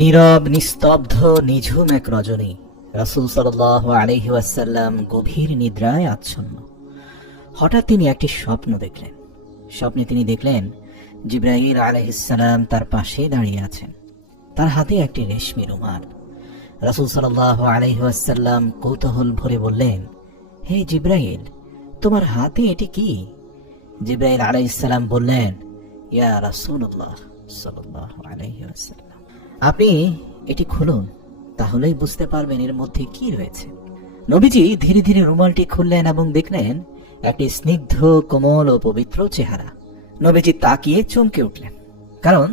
নীরব, নিস্তব্ধ, নিঝুম এক রজনী। রাসূল সাল্লাল্লাহু আলাইহি ওয়াসাল্লাম গভীর নিদ্রায় আচ্ছন্ন। হঠাৎ তিনি একটি স্বপ্ন দেখলেন। স্বপ্নে তিনি দেখলেন জিবরাইল আলাইহিস সালাম তার পাশে দাঁড়িয়ে আছেন, তার হাতে একটি রেশমি রুমাল। রাসূল সাল্লাল্লাহু আলাইহি ওয়াসাল্লাম কৌতূহল ভরে বললেন, হে জিবরাইল, তোমার হাতে এটি কি? জিবরাইল আলাইহিস সালাম বললেন, ইয়া রাসূলুল্লাহ সাল্লাল্লাহু আলাইহি ওয়াসাল্লাম, আপনি এটি খুলুন, তাহলেই বুঝতে পারবেন এর মধ্যে কি রয়েছে। নবীজি ধীরে ধীরে রুমালটি খুললেন এবং দেখলেন একটি স্নিগ্ধ, কোমল ও পবিত্র চেহারা। নবীজি তাকিয়ে চমকে উঠলেন, কারণ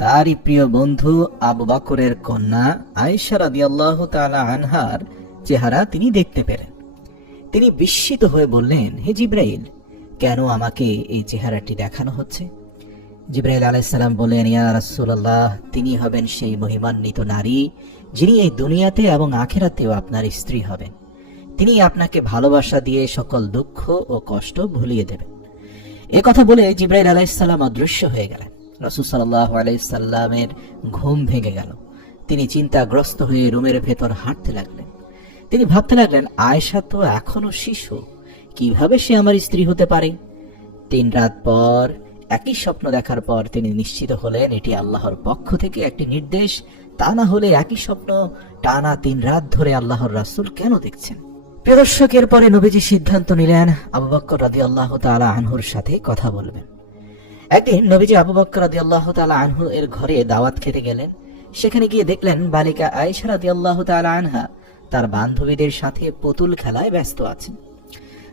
তারই প্রিয় বন্ধু আবু বকরের কন্যা আয়েশা রাদিয়াল্লাহু তাআলা আনহার চেহারা তিনি দেখতে পেলেন। তিনি বিস্মিত হয়ে বললেন, হে জিবরাইল, কেন আমাকে এই চেহারাটি দেখানো হচ্ছে? জিবরাইল আলাইহিস সালাম বললেন, ইয়া রাসূলুল্লাহ, তিনি হবেন সেই মহিমান্বিত নারী যিনি এই দুনিয়াতে এবং আখিরাতেও আপনার স্ত্রী হবেন। তিনি আপনাকে ভালোবাসা দিয়ে সকল দুঃখ ও কষ্ট ভুলিয়ে দেবেন। এ কথা বলে জিবরাইল আলাইহিস সালাম অদৃশ্য হয়ে গেলেন। রাসূল সাল্লাল্লাহু আলাইহি সাল্লামের ঘুম ভেঙে গেল। তিনি চিন্তাগ্রস্ত হয়ে রুমের ভেতর হাঁটতে লাগলেন। তিনি ভাবতে লাগলেন, আয়েশা তো এখনো শিশু, কিভাবে সে আমার স্ত্রী হতে পারে? 3 রাত পর একই স্বপ্ন দেখার পর তিনি নিশ্চিত হলেন এটি আল্লাহর পক্ষ থেকে একটি নির্দেশ। তা না হলে একই স্বপ্ন টানা 3 রাত ধরে আল্লাহর রাসূল কেন দেখছেন? প্রিয় দর্শক, এরপরে নবীজি সিদ্ধান্ত নিলেন আবু বকর রাদিয়াল্লাহু তাআলা আনহুর সাথে কথা বলবেন। একদিন নবীজি আবু বকর রাদিয়াল্লাহু তাআলা আনহু এর ঘরে দাওয়াত খেতে গেলেন। সেখানে গিয়ে দেখলেন বালিকা আয়েশা রাদিয়াল্লাহু তাআলা আনহা তার বান্ধবীদের সাথে পুতুল খেলায় ব্যস্ত আছেন।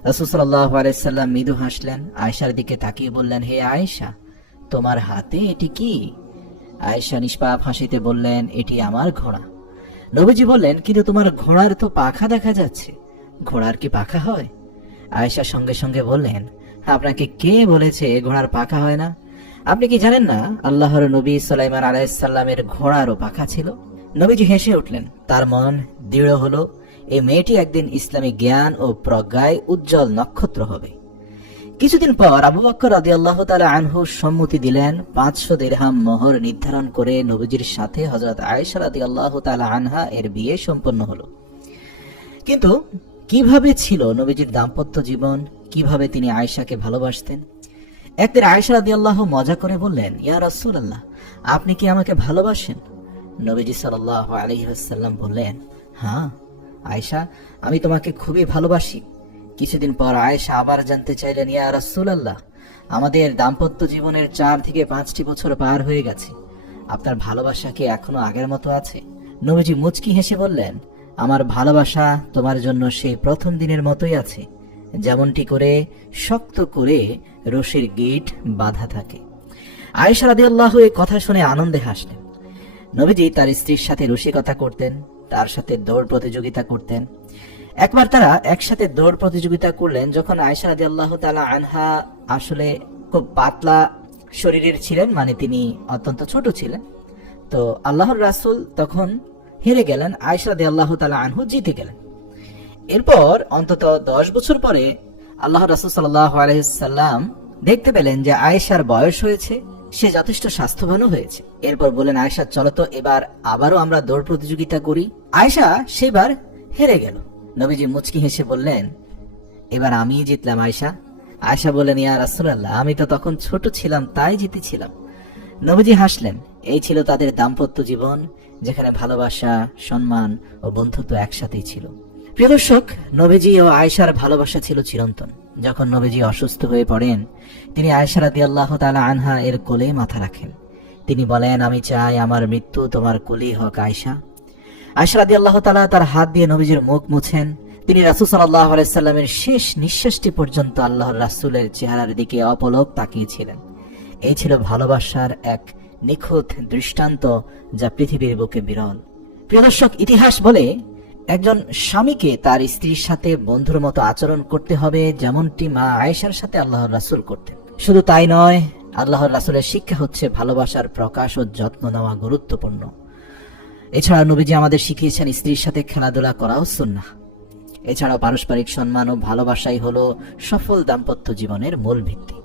রাসূল সাল্লাল্লাহু আলাইহি সাল্লাম মৃদু হাসলেন, আয়েশার দিকে তাকিয়ে বললেন, হে আয়েশা, তোমার হাতে এটি কি? আয়েশা নিষ্পাপ হাসিতে বললেন, এটি আমার ঘোড়া। নবীজি বললেন, কিন্তু তোমার ঘোড়ার তো পাখা দেখা যাচ্ছে, ঘোড়ার কি পাখা হয়? আয়েশা সঙ্গে সঙ্গে বললেন, আপনাকে কে বলেছে ঘোড়ার পাখা হয় না? আপনি কি জানেন না আল্লাহর নবী সুলাইমান আলাইহিস সালামের ঘোড়ারও পাখা ছিল? নবীজি হেসে উঠলেন। তার মন দৃঢ় হলো, এই মেয়েটি একদিন ইসলামী জ্ঞান ও প্রজ্ঞায় উজ্জ্বল নক্ষত্র হবে। কিছুদিন পর আবু বকর রাদিয়াল্লাহু তাআলা আনহু সম্মতি দিলেন। 500 দিরহাম মোহর নির্ধারণ করে নবীজির সাথে হযরত আয়েশা রাদিয়াল্লাহু তাআলা আনহা এর বিয়ে সম্পন্ন হলো। কিন্তু কিভাবে ছিল নবীজির দাম্পত্য জীবন? কিভাবে তিনি আয়েশাকে ভালোবাসতেন? একদিন আয়েশা রাদিয়াল্লাহু মজা করে বললেন, ইয়া রাসূলুল্লাহ, আপনি কি আমাকে ভালোবাসেন? নবীজি সাল্লাল্লাহু আলাইহি ওয়াসাল্লাম বললেন, হ্যাঁ আয়েশা, আমি তোমাকে খুবই ভালোবাসি। কিছুদিন পর আয়েশা আবার জানতে চাইলেন, ইয়া রাসূলুল্লাহ, আমাদের দাম্পত্য জীবনের 4 থেকে 5টি বছর পার হয়ে গেছে, আপনার ভালোবাসা কি এখনো আগের মতো আছে? নবীজি মুচকি হেসে বললেন, আমার ভালোবাসা তোমার জন্য সেই প্রথম দিনের মতোই আছে, যেমনটি করে শক্ত করে রশির গিঁট বাঁধা থাকে। আয়েশা রাদিয়াল্লাহু এই কথা শুনে আনন্দে হাসলেন। নবীজি তার স্ত্রীর সাথে রসিকতা করতেন, তার সাথে দৌড় প্রতিযোগিতা করতেন। একবার তারা একসাথে দৌড় প্রতিযোগিতা করলেন যখন আয়েশা রাদিয়াল্লাহু তাআলা আনহা আসলে খুব পাতলা শরীরের ছিলেন, মানে তিনি অত্যন্ত ছোট ছিলেন। তো আল্লাহর রাসূল তখন হেরে গেলেন, আয়েশা রাদিয়াল্লাহু তাআলা আনহু জিতে গেলেন। এরপর অন্তত 10 বছর পরে আল্লাহর রাসূল সাল্লাল্লাহু আলাইহি সাল্লাম দেখতে পেলেন যে আয়েশার বয়স হয়েছে, সে যথেষ্ট স্বাস্থ্যবানও হয়েছে। এরপর বললেন, আয়েশা, চলো তো এবার আবারও আমরা দৌড় প্রতিযোগিতা করি। আয়েশা সেবার হেরে গেল। নবীজি মুচকি হেসে বললেন, এবার আমিই জিতলাম আয়েশা। আয়েশা বললেন, ইয়া রাসূলুল্লাহ, আমি তো তখন ছোট ছিলাম, তাই জিতেছিলাম। নবীজি হাসলেন। এই ছিল তাদের দাম্পত্য জীবন, যেখানে ভালোবাসা, সম্মান ও বন্ধুত্ব একসাথেই ছিল। প্রিয় দর্শক, নবীজি ও আয়েশার ভালোবাসা ছিল চিরন্তন। যখন নবীজি অসুস্থ হয়ে পড়েন, তিনি আয়েশা রাদিয়াল্লাহু তাআলা আনহা এর কোলে মাথা রাখেন। তিনি বলেন, আমি চাই আমার মৃত্যু তোমার কোলেই হোক আয়েশা। আয়েশা রাদিয়াল্লাহু তাআলা তার হাত দিয়ে নবীজির মুখ মুছেন। তিনি রাসূল সাল্লাল্লাহু আলাইহি সাল্লামের শেষ নিঃশ্বাসটি পর্যন্ত আল্লাহর রাসূলের চেহারার দিকে অপলক তাকিয়েছিলেন। এই ছিল ভালোবাসার এক নিখুঁত দৃষ্টান্ত, যা পৃথিবীর বুকে বিরল। প্রিয় দর্শক, ইতিহাস বলে একজন স্বামীকে তার স্ত্রীর সাথে বন্ধুর মতো আচরণ করতে হবে, যেমনটি মা আয়েশার সাথে আল্লাহর রাসূল করতেন। শুধু তাই নয়, আল্লাহর রাসূলের শিক্ষা হচ্ছে ভালোবাসার প্রকাশ ও যত্ন নেওয়া গুরুত্বপূর্ণ। এছাড়া নবীজি আমাদের শিখিয়েছেন স্ত্রীর সাথে খেলাধুলা করাও সুন্নাহ। এছাড়াও পারস্পরিক সম্মান ও ভালোবাসাই হলো সফল দাম্পত্য জীবনের মূল ভিত্তি।